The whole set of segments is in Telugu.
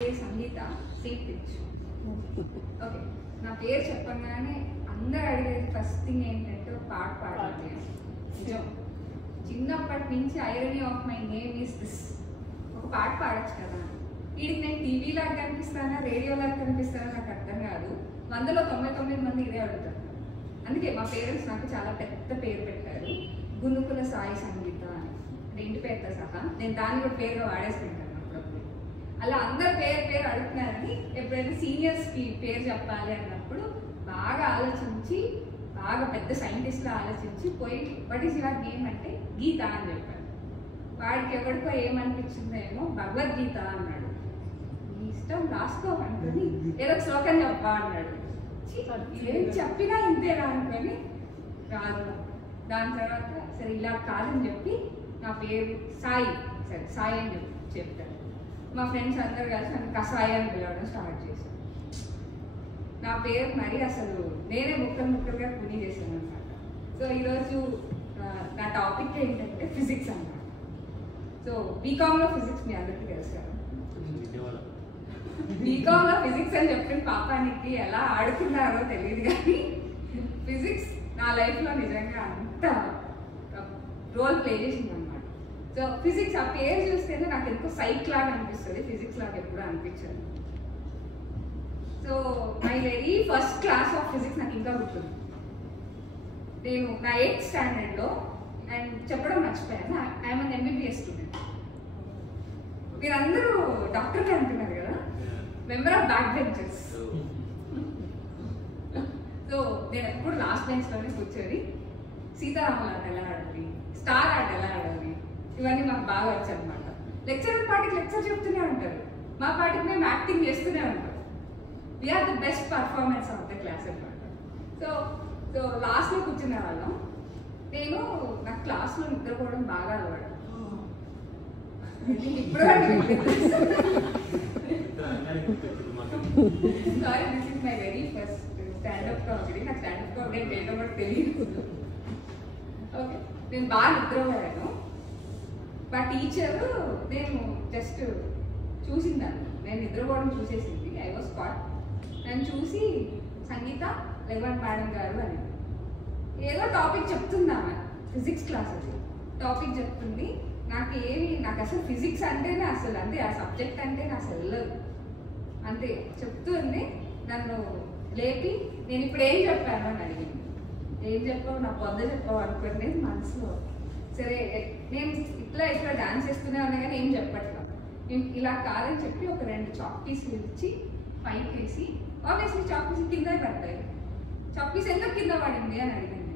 సంగీత సీట్ పిచ్. ఓకే, నా పేరు చెప్పగానే అందరూ అడిగేది ఫస్ట్ థింగ్ ఏంటంటే ఒక పాట పాడాలి. నిజం, చిన్నప్పటి నుంచి irony of my name is this, ఒక పాట పాడచ్చు కదా. వీడికి నేను టీవీలాగా కనిపిస్తానా రేడియోలాగా కనిపిస్తానా నాకు అర్థం కాదు. 100లో 99 మంది ఇదే అడుగుతారు. అందుకే మా పేరెంట్స్ నాకు చాలా పెద్ద పేరు పెట్టారు, గునుకుల సాయి సంగీత అని. అంటే ఇంటి పేరుతో సహా నేను దాన్ని కూడా పేరుగా వాడేసుకుంటాను అప్పుడప్పుడు. అలా అందరు పేరు అడుగుతున్నారని ఎప్పుడైనా సీనియర్స్కి పేరు చెప్పాలి అన్నప్పుడు బాగా ఆలోచించి, బాగా పెద్ద సైంటిస్ట్లా ఆలోచించి పోయి వాట్ ఈస్ యువర్ నేమ్ అంటే గీత అని చెప్పాను. వాడికి ఎవరికో ఏమనిపించిందేమో భగవద్గీత అన్నాడు. నీ ఇష్టం రాసుకో అనుకుని ఏదో శ్లోకం చెప్పా అన్నాడు. ఏం చెప్పినా ఇంతేనా అనుకొని రాదు. దాని తర్వాత సరే ఇలా కాదని చెప్పి నా పేరు సాయి, సరే సాయి అని చెప్తాను. మా ఫ్రెండ్స్ అందరు కలిసి నన్ను కసాయి అని పిలవడం స్టార్ట్ చేశాను. నా పేరు మరి అసలు నేనే ముక్కలుగా పుని చేశాను అనమాట. సో ఈరోజు నా టాపిక్ ఏంటంటే ఫిజిక్స్ అన్నమాట. సో బీకామ్లో ఫిజిక్స్ మీ అందరికీ తెలుసు కదా. బీకామ్లో ఫిజిక్స్ అని చెప్పిన పాపానికి ఎలా ఆడుకున్నారో తెలియదు, కానీ ఫిజిక్స్ నా లైఫ్లో నిజంగా అంత రోల్ ప్లే చేసింది అనమాట. సో ఫిజిక్స్ ఆ పేరు చూస్తేనే నాకు ఎందుకో సైక్ లాగా అనిపిస్తుంది, ఫిజిక్స్ లాగా ఎప్పుడు అనిపించదు. So my very first class of physics నాకు ఇంకా గుర్తుంది. నేను నా 8th స్టాండర్డ్లో, అండ్ చెప్పడం మర్చిపోయాను, ఐఎమ్ అన్ MBBS స్టూడెంట్. మీరందరూ డాక్టర్గా అంటున్నారు కదా, member of back benchers. So నేను ఎప్పుడు లాస్ట్ బెంచ్లోనే కూర్చొని సీతారాముల ఆట ఎలా ఆడాలి, స్టార్ ఆట ఎలా ఆడాలి, ఇవన్నీ మాకు బాగా వచ్చాయి అనమాట. లెక్చర్ పాటికి లెక్చర్ చెప్తూనే ఉంటారు, మా పాటికి మేము యాక్టింగ్ చేస్తూనే ఉంటాం. We are the best performance of the class అనమాట. సో లాస్ట్లో కూర్చునే వాళ్ళం. నేను నా క్లాస్లో నిద్రపోవడం బాగా అలవాటు. ఇప్పుడు sorry, this is my very first standup comedy. నాకు స్టాండప్ కామెడీ అంటే ఏంటో కూడా తెలియదు. ఓకే, నేను బాగా నిద్రపోయాను. మా టీచరు నేను జస్ట్ చూసిందాన్ని, నేను నిద్రపోవడం చూసేసింది. I was cot. నన్ను చూసి సంగీత లెవెన్ మేడం గారు అని ఏదో టాపిక్ చెప్తుందామె, ఫిజిక్స్ క్లాస్ అది టాపిక్ చెప్తుంది. నాకు అసలు ఫిజిక్స్ అంటేనే అసలు అంటే ఆ సబ్జెక్ట్ అంటే నాకు అసలు వెళ్ళదు. అంతే చెప్తుంది. నన్ను లేపి నేను ఇప్పుడు ఏం చెప్పాను అని అడిగింది. ఏం చెప్పావు, నాకు వంద చెప్పావు అనుకునేది మనసులో. సరే నేను ఇట్లా డాన్స్ చేస్తూనే ఉన్నా కానీ ఏం చెప్పట్లా. నేను ఇలా కాదని చెప్పి ఒక 2 చాక్ పీసులు ఇచ్చి పైకి వేసి, ఆబ్వియస్లీ చాక్ పీసులు కింద పడతాయి. చాక్ పీస్ ఎందుకు కింద పడింది అని అడిగింది.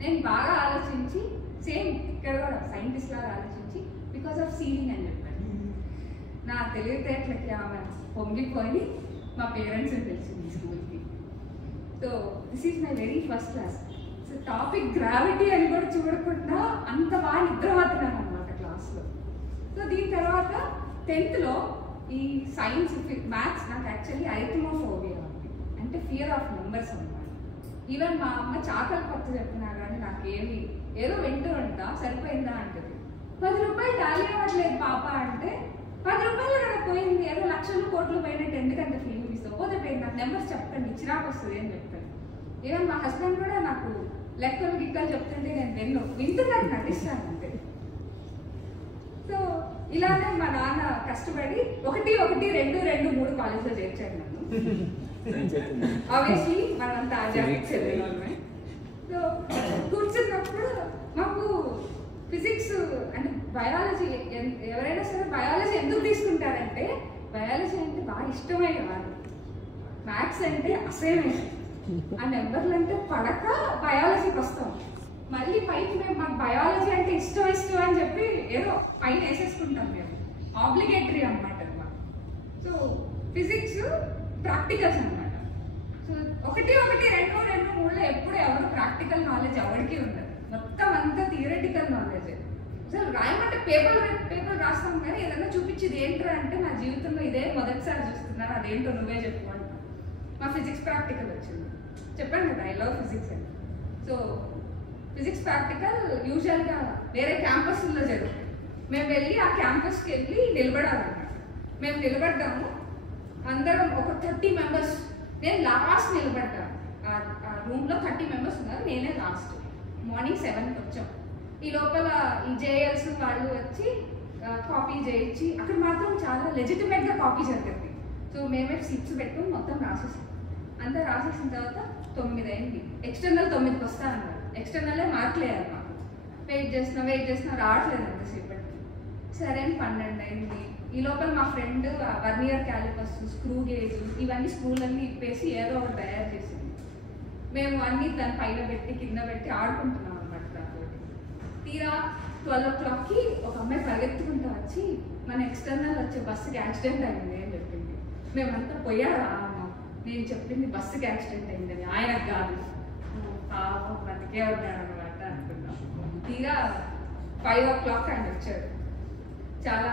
నేను బాగా ఆలోచించి, సేమ్ ఇక్కడ కూడా సైంటిస్ట్ లాగా ఆలోచించి బికాస్ ఆఫ్ సీలింగ్ అని చెప్పాను. నా తెలివితేటలకి ఆమె పొంగిపోయి మా పేరెంట్స్ని పిలిచింది స్కూల్కి. So this is my very first class. So topic gravity అని కూడా చూడకుండా అంత బాగా నిద్రపోతున్నాను అనమాట క్లాస్లో. సో దీని తర్వాత 10th ఈ సైన్స్, మ్యాథ్స్ నాకు యాక్చువల్లీ అరిథమోఫోబియా ఉంది, అంటే ఫియర్ ఆఫ్ నెంబర్స్ అనమాట. ఈవెన్ మా అమ్మ చాకలి పత్తు చెప్పినా కానీ నాకేమి ఏదో వింటూ ఉంటా, సరిపోయిందా అంటది. 10 రూపాయలు టాలీ అవ్వట్లేదు పాప అంటే, 10 రూపాయలు కదా పోయింది, ఏదో లక్షలు కోట్లు పోయినట్టు ఎందుకంత ఫీలింగ్ ఇస్తావు, పోతే పోయింది, నాకు నెంబర్స్ చెప్పండి చిరాకు వస్తుంది అని చెప్తాను. ఈవెన్ మా హస్బెండ్ కూడా నాకు లెక్కలు గిక్కలు చెప్తుంటే నేను వింటున్నాను, నటిస్తాను అంతే. సో ఇలానే మా నాన్న కష్టపడి 1, 1, 2, 2, 3 కాలేజ్లో చేర్చాను నన్ను. ఆబ్వియస్లీ మనంతా ఆజాదీకి చదివిన వాళ్ళమే. సో కూర్చున్నప్పుడు మాకు ఫిజిక్స్ అంటే బయాలజీ, ఎవరైనా సరే బయాలజీ ఎందుకు తీసుకుంటారంటే బయాలజీ అంటే బాగా ఇష్టమే కాదు, మ్యాథ్స్ అంటే అసహ్యమే. ఆ నెంబర్లు అంటే పడక బయాలజీకి వస్తాం. మళ్ళీ పైకి మాకు బయాలజీ అంటే ఇష్టం అని చెప్పి ఏదో పైన వేసేసుకుంటాం మేము, ఆబ్లిగేటరీ అనమాట మాకు. సో ఫిజిక్స్ ప్రాక్టికల్స్ అనమాట. సో 1, 1, 2, 2, 3 ఎప్పుడు ఎవరు ప్రాక్టికల్ నాలెడ్జ్ ఎవరికి ఉండదు, మొత్తం అంతా థియరటికల్ నాలెడ్జ్. అసలు రాయమంటే పేపర్ రాస్తాం కానీ ఏదన్నా చూపించేది ఏంట్రా అంటే నా జీవితంలో ఇదే మొదటిసారి చూస్తున్నాను, అదేంటో నువ్వే చెప్పు అంట. మా ఫిజిక్స్ ప్రాక్టికల్ వచ్చింది, చెప్పాను కదా ఐ లవ్ ఫిజిక్స్ అని. సో ఫిజిక్స్ ప్రాక్టికల్ యూజువల్గా వేరే క్యాంపస్లో జరుగుతుంది. మేము వెళ్ళి ఆ క్యాంపస్కి వెళ్ళి నిలబడాలన్నమాట. మేము నిలబడ్డాము అందరం ఒక 30 మెంబర్స్. నేను లాస్ట్ నిలబడ్డాను. ఆ రూమ్లో 30 మెంబర్స్ ఉన్నారు, నేనే లాస్ట్. మార్నింగ్ 7కి వచ్చాం. ఈ లోపల ఈ జేఎల్స్ వాళ్ళు వచ్చి కాపీ చేయించి, అక్కడ మాత్రం చాలా లెజిటిమేట్గా కాపీ జరిగింది. సో మేమే సీట్స్ పెట్టుకుని మొత్తం రాసేసాం. అంతా రాసేసిన తర్వాత 9 అయింది. ఎక్స్టర్నల్ 9కి వస్తానన్నారు. ఎక్స్టర్నల్లే మార్కులు వేయాలి మాకు. వెయిట్ చేస్తున్నా రావట్లేదు ఎంతసేపటికి. సరే అని 12 అయింది. ఈ లోపల మా ఫ్రెండ్ వర్నియర్ క్యాలిపర్స్, స్క్రూ గేజ్ ఇవన్నీ స్కూళ్ళన్నీ ఇప్పేసి ఏదో ఒకటి తయారు చేసింది. మేము అన్నీ దాని పైన పెట్టి కింద పెట్టి ఆడుకుంటున్నాం అనమాట దాంతో. తీరా 12 o'clockకి ఒక అమ్మాయి పరిగెత్తుకుంటూ వచ్చి మన ఎక్స్టర్నల్ వచ్చే బస్సుకి యాక్సిడెంట్ అయింది అని చెప్పింది. మేమంతా పోయారా అమ్మ, నేను చెప్పింది బస్సుకి యాక్సిడెంట్ అయిందని, ఆయనకు కాదు. పాపం బతికే ఉన్నాడు అనమాట అనుకున్నాం. తీరా 5 o'clock ఆయన వచ్చాడు. చాలా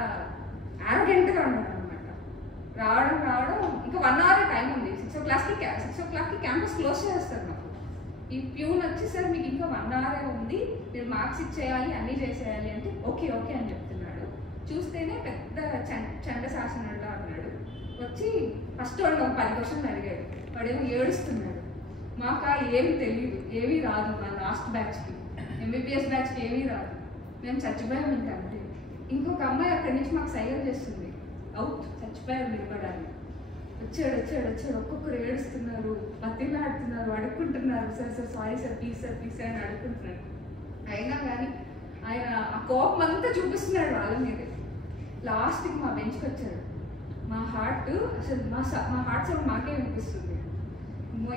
ఆరోగ్యంగా ఉన్నాడు అనమాట. రావడం ఇంకా 1 hour టైం ఉంది. 6 o'clockకి క్యాంపస్ క్లోజ్ చేస్తారు మాకు. ఈ ప్యూన్ వచ్చి సార్ మీకు ఇంకా 1 hour ఉంది, మీరు మార్క్స్ ఇచ్చేయాలి, అన్నీ చేసేయాలి అంటే ఓకే అని చెప్తున్నాడు. చూస్తేనే పెద్ద చండశాసనంలో అన్నాడు. వచ్చి ఫస్ట్ వాడు ఒక 10 questions అడిగాడు. వాడేమో ఏడుస్తున్నాడు. మాకు ఏమి తెలియదు, ఏమీ రాదు. మా లాస్ట్ బ్యాచ్కి ఎంబీబీఎస్ బ్యాచ్కి ఏమీ రాదు. మేము చచ్చిపోయాం ఇంకా అంతే. ఇంకొక అమ్మాయి అక్కడి నుంచి మాకు సైలెంట్ చేస్తుంది, అవుట్, చచ్చిపోయారు నిలబడాలి. వచ్చాడు ఒక్కొక్కరు ఏడుస్తున్నారు, బతిలాడుతున్నారు, అడుక్కుంటున్నారు. సార్ సారీ సార్ ప్లీజ్ అని అడుక్కుంటున్నాడు. అయినా కానీ ఆయన ఆ కోపం అంతా చూపిస్తున్నాడు వాళ్ళ మీదే. లాస్ట్కి మా బెంచ్కి వచ్చాడు. మా హార్ట్ అసలు మా హార్ట్ సౌండ్ మాకే వినిపిస్తుంది.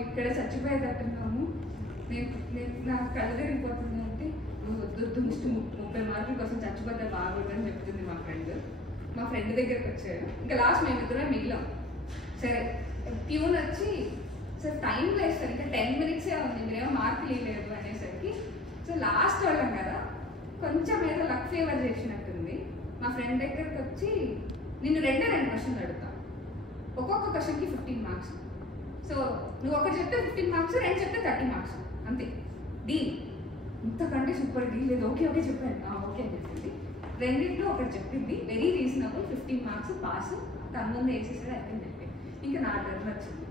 ఇక్కడే చచ్చిపోయేటట్టున్నాము, నేను నాకు కళ్ళు తిరిగిపోతుంది అంటే, వద్దు 30 మార్కుల కోసం చచ్చిపోతే బాగోదు అని చెప్తుంది మా ఫ్రెండ్ దగ్గరికి వచ్చాడు. ఇంకా లాస్ట్ మేమిద్దరే మిగిలాం. సరే ప్యూన్ వచ్చి సార్ టైం లేదు సార్, ఇంకా 10 minutes ఉంది, మీరేమో మార్కులు ఇవ్వలేదు అనేసరికి, సో లాస్ట్ వాళ్ళం కదా కొంచెం ఏదో లక్ ఫేవర్ చేసినట్టుంది. మా ఫ్రెండ్ దగ్గరికి వచ్చి నిన్ను 2 questions అడుగుతా, ఒక్కొక్క క్వశ్చన్కి 15 marks. సో నువ్వు ఒకటి చెప్తే 15 marks, 2 చెప్తే 30 marks అంతే. డీల్, ఇంతకంటే సూపర్ డీల్ లేదు. ఓకే చెప్పాను. ఓకే అని చెప్పింది. రెండింటిలో ఒకటి చెప్పింది, వెరీ రీజనబుల్, 15 marks పాస్, తన ముందు వేసేసాడు అయిపోయింది చెప్పి. ఇంకా నా టర్న్ వచ్చింది.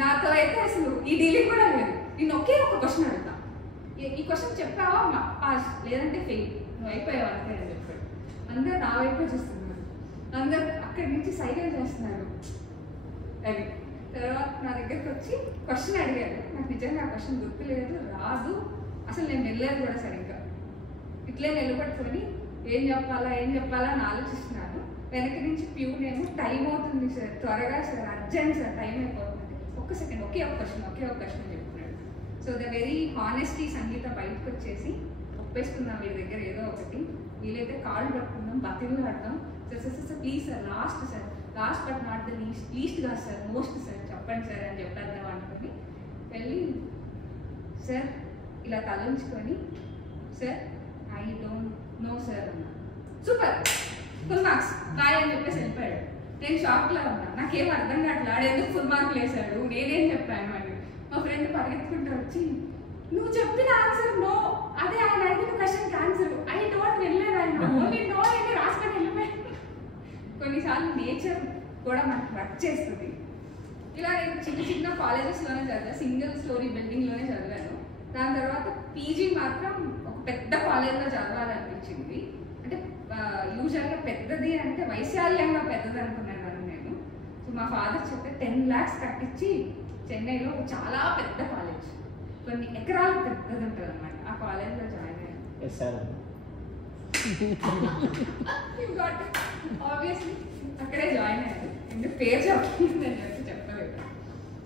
నాతో అయితే అసలు ఈ డీలింగ్ కూడా లేదు. నేను ఒకే ఒక క్వశ్చన్ అడుగుతా, ఈ క్వశ్చన్ చెప్పావా పాస్, లేదంటే ఫెయిల్, నువ్వు అయిపోయావు అంతే అని చెప్పాడు. అందరూ నా వైపే చూస్తున్నారు, అందరు అక్కడి నుంచి సైలెంట్ చేస్తున్నారు అని. తర్వాత నా దగ్గరికి వచ్చి క్వశ్చన్ అడిగాడు. నాకు నిజంగా ఆ క్వశ్చన్ గుర్తులేదు, రాదు, అసలు నేను వెళ్ళలేదు కూడా సరిగ్గా. ఇట్లే నిలబట్టుకొని ఏం చెప్పాలా అని ఆలోచిస్తున్నాను. వెనక నుంచి ప్యూన్ ఏమో టైం అవుతుంది సార్, త్వరగా సార్, అర్జెంట్ సార్, టైం అయిపోతుంది. ఒక్క సెకండ్, ఒకే ఒక క్వశ్చన్ అని చెప్తున్నాడు. సో ద వెరీ హానెస్టీ సంగీత బయటకు వచ్చేసి ఒప్పేసుకుందాం వీడి దగ్గర ఏదో ఒకటి, వీలైతే కాళ్ళు పట్టుకుందాం, బతిలు ఆడదాం. Sir please sir, last but not the least కాదు సార్, మోస్ట్ సార్, చెప్పండి సార్ అని చెప్పేద్దాం అనుకుని వెళ్ళి, సార్ ఇలా తలంచుకొని, sir I don't know sir అన్నా. సూపర్, ఫుల్ మార్క్స్ బాయ్ అని చెప్పేసి వెళ్ళిపోయాడు. నేను షాక్లో ఉన్నా, నాకేం అర్థం కావట్లేదు, ఆడెందుకు ఫుల్ మార్కులు వేశాడు, నేనేం చెప్పాను అని. మా ఫ్రెండ్ పరిగెత్తుకుంటూ వచ్చి, నువ్వు చెప్పిన ఆన్సర్ నో, అదే ఆయన అడిగిన క్వశ్చన్కి ఆన్సర్ ఐ డోంట్ వెళ్ళలేదు, ఆయన ఓన్లీ నో అని రాసుకొని వెళ్ళిపోయాడు. కొన్నిసార్లు నేచర్ కూడా మనకు వర్క్ చేస్తుంది. ఇలా నేను చిన్న కాలేజెస్లోనే చదివాను, సింగిల్ స్టోరీ బిల్డింగ్లోనే చదివాను. దాని తర్వాత పీజీ మాత్రం ఒక పెద్ద కాలేజ్లో చదవాలనిపించింది. అంటే యూజువల్గా పెద్దది అంటే వైశాల్యంగా పెద్దది అనుకున్నాను నేను. సో మా ఫాదర్ చెప్తే 10 lakhs కట్టించి చెన్నైలో చాలా పెద్ద కాలేజ్, కొన్ని ఎకరాలు పెద్దది ఉంటుంది అనమాట, ఆ కాలేజ్లో జాయిన్ అయ్యాను. ఆబ్వియస్లీ అక్కడే జాయిన్ అయ్యాను. ఎందుకు పేరు చెప్పలేదు చెప్పలేదు.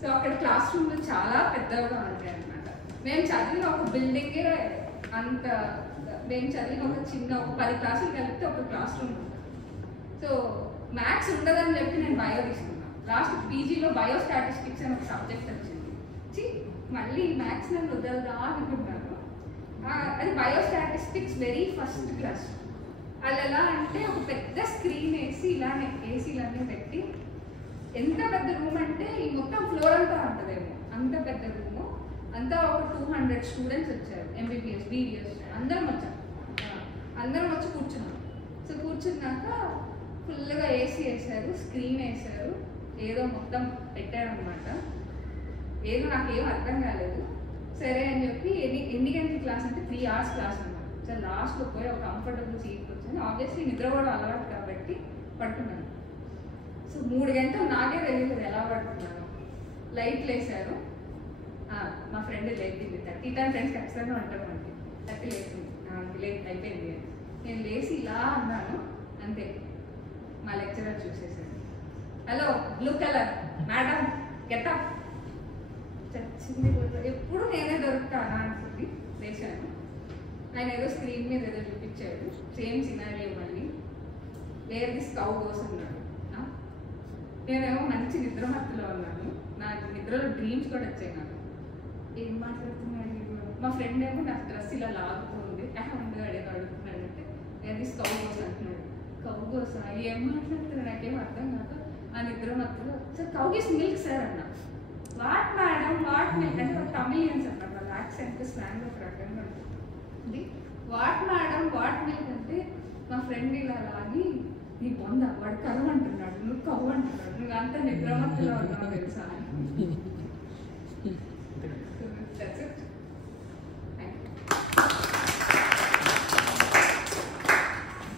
సో అక్కడ క్లాస్ రూమ్లు చాలా పెద్దగా ఉంటాయి అనమాట. మేము చదివిన ఒక బిల్డింగే అంత, మేము చదివిన ఒక 10 classes కలిపితే ఒక క్లాస్ రూమ్ ఉంటుంది. సో మ్యాథ్స్ ఉండదని చెప్పి నేను బయో తీసుకున్నాను. లాస్ట్ పీజీలో బయో స్టాటిస్టిక్స్ అని ఒక సబ్జెక్ట్ వచ్చింది. మళ్ళీ మ్యాథ్స్ నన్ను వదలదా అనుకుంటాను. అది bio statistics very first class. అది ఎలా అంటే ఒక పెద్ద స్క్రీన్ వేసి ఇలానే ఏసీలన్నీ పెట్టి, ఎంత పెద్ద రూమ్ అంటే ఈ మొత్తం ఫ్లోర్ అంతా ఉంటుందేమో, అంత పెద్ద రూము. అంతా ఒక 200 students వచ్చారు, ఎంబీబీఎస్ బీడిఎస్ అందరం వచ్చి కూర్చున్నాం. సో కూర్చున్నాక ఫుల్గా ఏసీ వేసారు, స్క్రీన్ వేసారు, ఏదో మొత్తం పెట్టారనమాట. ఏదో నాకేం అర్థం కాలేదు. సరే అని చెప్పి ఎన్ని గంటల క్లాస్ అంటే 3 hours క్లాస్ అనమాట. సరే లాస్ట్లో పోయి ఒక కంఫర్టబుల్ సీట్ వచ్చాను. ఆబ్వియస్లీ నిద్ర కూడా అలవాటు కాబట్టి పడుకున్నాను. సో 3 గంటలు నాకే తెలియదు ఎలా పడుకున్నాను. లైట్లు వేసారు, మా ఫ్రెండ్ లేపింది. 30 టైమ్ ఫ్రెండ్స్ ఖచ్చితంగా ఉంటారు మనకి. 30 లేపింది, లేదు అయిపోయింది. నేను లేచి ఇలా అన్నాను, అంతే. మా లెక్చరర్ చూసేసాడు. Hello blue colour madam getup. చచ్చింది. ఎప్పుడు నేనే దొరుకుతానా అనుకుంది. లేచాను. ఆయన ఏదో స్క్రీన్ మీద ఏదో చూపించాడు, సేమ్ సినారియో మళ్ళీ. వేర్ దిస్ కౌ గోస్ అన్నాడు. నేనేమో మంచి నిద్ర మత్తులో ఉన్నాను. నాకు నిద్రలో డ్రీమ్స్ కూడా వచ్చాయి. నాకు ఏం మాట్లాడుతున్నాడు. మా ఫ్రెండ్ ఏమో నాకు డ్రెస్ ఇలా లాగుతుంది, ముందుగా అడిగి అడుగుతున్నాడు. అంటే వేర్ దిస్ కౌ గోస్ అంటున్నాడు. కౌ గోసా ఏం మాట్లాడుతున్నాడు నాకేం అర్థం కాక ఆ నిద్ర మత్తులో sir cow gives milk sir అన్నా. వాట్ మేడం వాట్ మిల్క్ అంటే ఒక తమిళియన్స్ అన్నారు. వాళ్ళ యాక్సెంట్ స్లాంగ్ ఒక రకంగా ఉంటుంది. వాట్ మేడం వాట్ మిల్క్ అంటే మా ఫ్రెండ్ ఇలా లాగి నీ పొంద వాడు కరువు అంటున్నాడు, నువ్వు కవ్వు అంటున్నాడు, నువ్వు అంతా నిద్రమత్తులో ఉన్నావు తెలుసా.